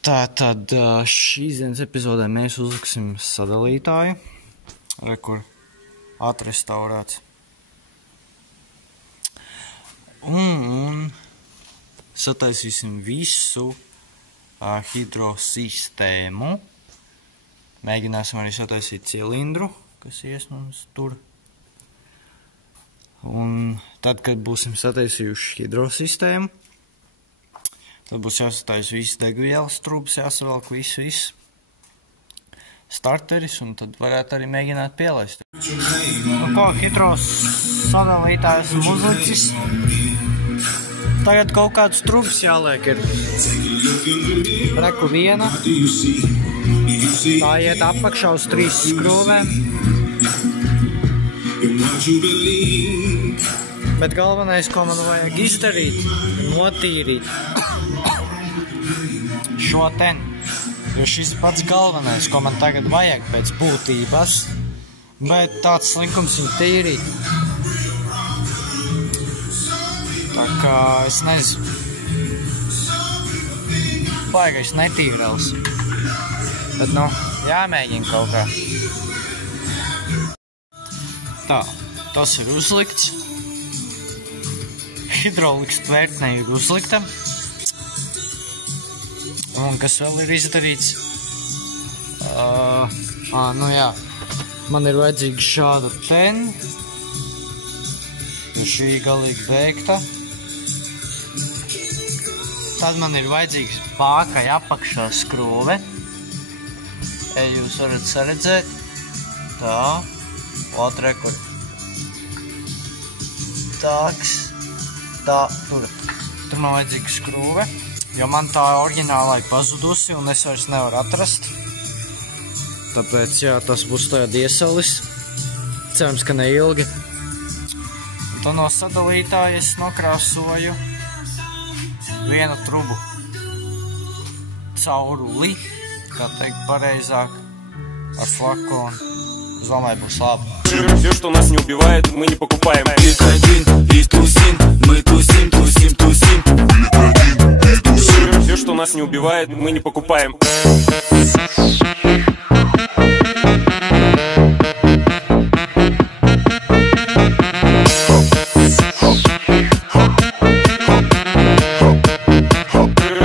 Tātad šīs dienas epizodē mēs uzliksim sadalītāju, kur atrestaurēts. Un sataisīsim visu hidrosistēmu. Mēģināsim arī sataisīt cilindru, kas ies mums tur. Un tad, kad būsim sataisījuši hidrosistēmu, tad būs jāsataisa visas degvielas trubas, jāsavelk visu starteris, un tad varētu arī mēģināt pielaist. Nu ko, hidros sadalītājs esam uzlicis. Tagad kaut kāds trubas jāliek ir. Reku viena. Tā iet apakšā uz 3 skrūvēm. Bet galvenais, ko man vajag izdarīt, notīrīt šo ten, jo šis pats galvenais, ko man tagad vajag pēc būtības, bet tāds slinkums viņu tīrīt. Tā kā es nezinu, baigais netīrels, bet nu, jāmēģina kaut kā. Tā, tas ir uzlikts. Hidrolikas tvērtne ir uzlikta. Un kas vēl ir izdarīts? Nu jā, man ir vajadzīga šāda ten. Šī galīgi beigta. Tad man ir vajadzīgs pākai apakšā skrūve. Jūs varat saredzēt. Tā. Otrē, kur. Tāks. Tā, tur man vajadzīga skrūve, jo man tā oriģinālā ir pazudusi un es vairs nevaru atrast. Tāpēc, jā, tas būs tajā iesalis. Cerams, ka neilgi. Un tad no sadalītāja es nokrāsoju vienu trubu cauruli, kā teikt pareizāk, ar flakonu. Es domāju, būs labi. Все, что нас не убивает, мы не покупаем. Один и тусим, мы тусим, тусим, тусим. Все, что нас не убивает, мы не покупаем.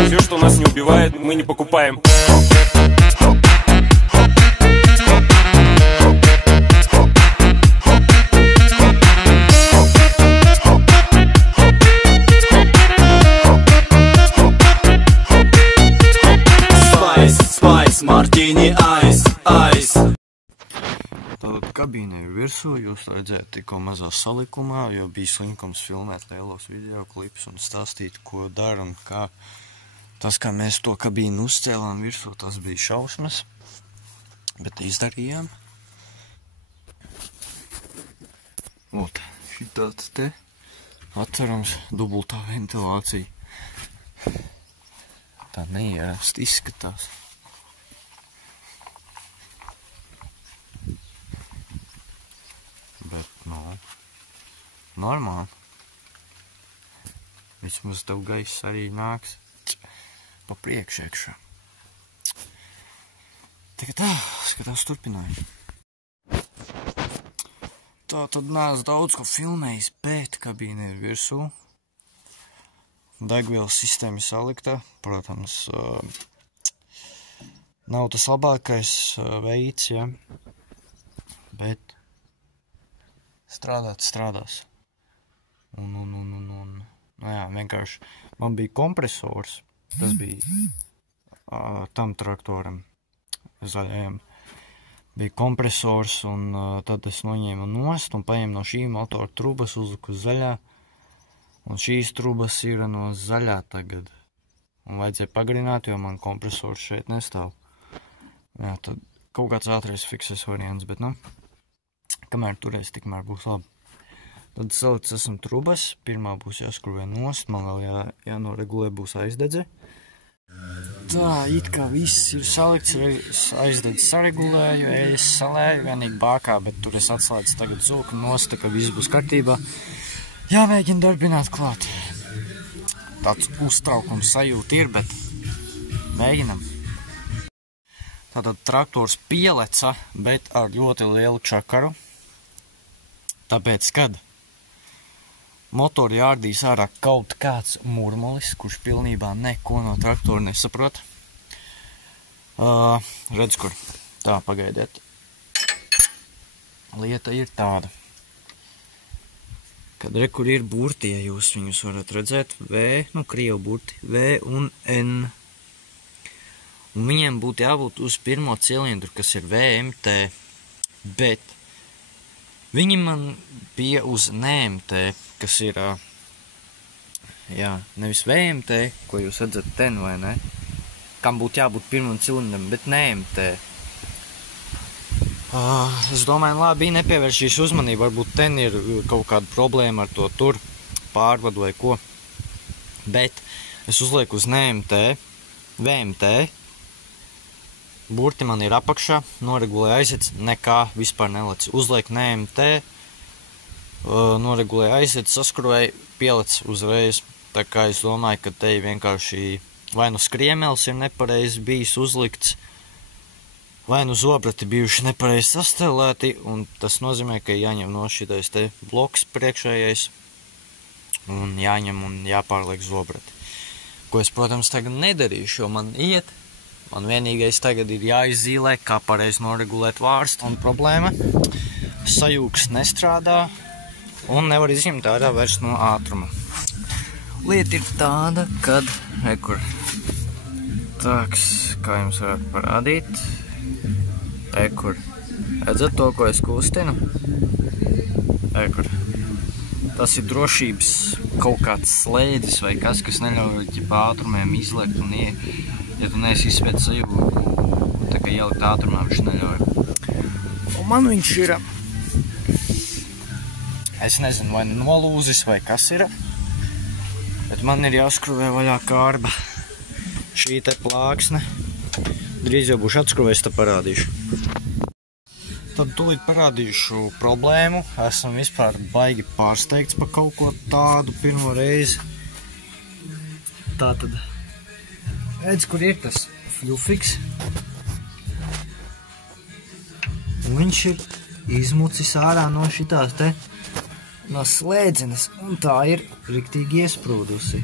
Все, что нас не убивает, мы не покупаем. Martini ice, ice. Tātad kabīne ir virsū, jūs redzēt tikko mazā salikumā, jo bija slinkums filmēt lielos videoklipus un stāstīt, ko dara un kā. Tas, kā mēs to kabīnu uzcēlām virsū, tas bija šausmas, bet izdarījām. Ot, šitāds te atcerams dubultā ventilācija. Tā neierast izskatās. Bet, normāli. Vismaz tev gaiss arī nāks pa priekšēkšā. Tagad tā, skatās turpinājumu. Tā tad neesmu daudz ko filmējis, bet kabīne ir virsū. Degvielas sistēma ir salikta. Protams, nav tas labākais veids, ja? Bet strādās. Nu jā, vienkārši man bija kompresors, tas bija tam traktoram zaļajam. Bija kompresors un tad es noņēmu nost un paņēmu no šī motora trubas, uzliku uz zaļā. Un šīs trubas ir no zaļā tagad. Un vajadzēja pagarināt, jo man kompresors šeit nestāv. Jā, tad kaut kāds ātrais fikses variants, bet kamēr turēs, tikmēr būs labi. Tad salicis esam trubas, pirmā būs jāskruvē nost, man vēl jānoregulē būs aizdedze. Tā, it kā viss ir salikts, aizdedze saregulēju, es salēju, vienīgi bākā, bet tur es atslēdzu tagad zoku nost, tā kā viss būs kārtībā. Jāmēģina darbināt klāt. Tāds uztraukums sajūta ir, bet Mēģinam. Tātad traktors pieleca, bet ar ļoti lielu čakaru. Tāpēc, kad motoru jārdīs ārā kaut kāds murmulis, kurš pilnībā neko no traktora nesaprot. Redz, kur. Tā, pagaidiet. Lieta ir tāda. Kad kur ir burti, ja jūs viņus varat redzēt, V, krievu burti, V un N. Un viņiem būtu jābūt uz pirmo cilindru, kas ir VMT, bet viņi man bija uz NMT, kas ir, nevis VMT, ko jūs redzat ten vai ne, kam būtu jābūt pirmam cilindram, bet NMT. Es domāju, labi, nepievēršīs uzmanību, varbūt ten ir kaut kāda problēma ar to tur pārvadu vai ko, bet es uzlieku uz NMT, VMT, burti man ir apakšā, noregulēja aizets, nekā vispār nelec. Uzliek NMT, noregulēja aizets, saskrūvēja, pielec uzreiz. Tā kā es domāju, ka te vienkārši vai nu skriemels ir nepareizi bijis uzlikts, vai nu zobrati bijuši nepareizi sastelēti, un tas nozīmē, ka jāņem no šitais te bloks priekšējais, un jāņem un jāpārliek zobrati. Ko es, protams, tagad nedarīšu, jo man iet. Man vienīgais tagad ir jāizzīlē, kā pareizi noregulēt vārstu. Un problēma, sajūgs nestrādā un nevar izņemt ārā vairs no ātruma. Lieta ir tāda, kad, kur, tāks, kā jums varētu parādīt, kur, redzat to, ko es kustinu? Kur, tas ir drošības kaut kāds slēdzis vai kas neļauj ātrumiem izliekt un ja tu neesi izspiedz sajūgu, tā kā ielikt ātrumā, viņš neļauj. Un man viņš ir, es nezinu, vai nolūzis vai kas ir, bet man ir jāskruvē vaļā kārba. Šī te plāksne, drīz jau būšu atskruvējis, tad parādīšu. Tad tūlīt parādīšu problēmu, esam vispār baigi pārsteigts par kaut ko tādu pirmo reizi. Tātad, redz, kur ir tas fļufiks. Un viņš ir izmucis ārā no šitās te, no slēdzenes, un tā ir riktīgi iesprūdusi.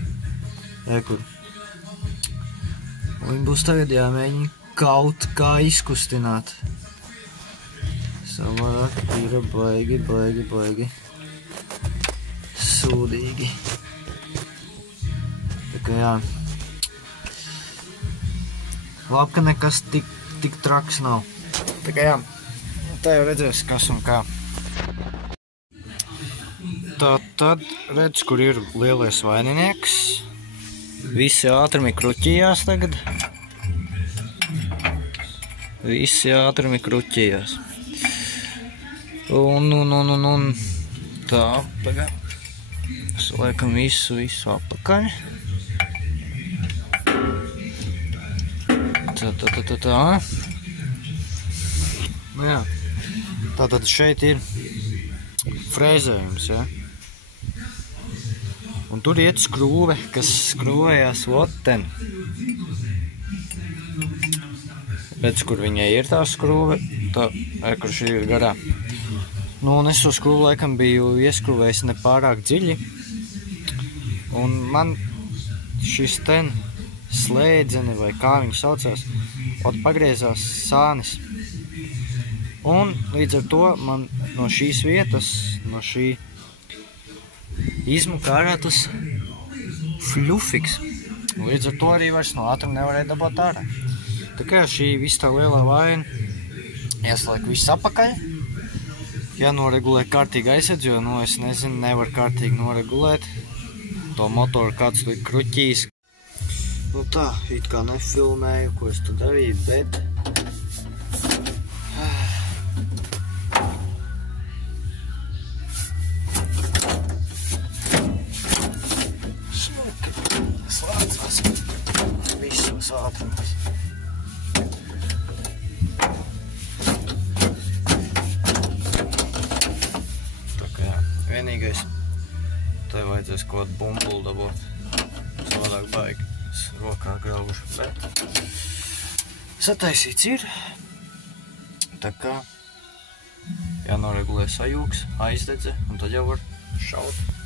Kur. Un būs tagad jāmēģina kaut kā izkustināt. Savāk ir baigi sūdīgi. Tā kā jā. Labi, ka nekas tik traks nav. Tā kā jā, tā jau redzēs, kas un kā. Tad redz, kur ir lielais vaininieks. Visi ātrumi kruķījās tagad. Visi ātrumi kruķījās. Un tā, tagad saliekam visu apakaļ. Tā. Nu jā, tātad šeit ir frēzējums, ja. Un tur iet skrūve, kas skrūvējās voten. Redz, kur viņai ir tā skrūve, tā, kur šī ir garā. Nu, un es to skrūvu laikam biju ieskrūvējis nepārāk dziļi. Un man šis ten slēdzeni, vai kā viņi saucās, pagriezās sānis. Un līdz ar to man no šīs vietas, no šī izmuka ārā tas fļufiks. Līdz ar to arī vairs no ātruma nevarēja dabūt ārā. Tā kā šī viss tā lielā vaina, ieslēk viss apakaļ. Jānoregulē kārtīgi aizsedz, jo, es nezinu, nevar kārtīgi noregulēt. To motoru kāds tur kruķīs. Nu tā, it kā nefilmēju, ko es tu darīju, bet... Slēdzās visos ātrumos. Vienīgais, tai vajadzēs kaut kādu bumbulu dabūt, savādāk baigi rokā graužu, bet Sataisīts ir. Tā kā jānoregulē sajūgs, aizdedze, un tad jau var šaut.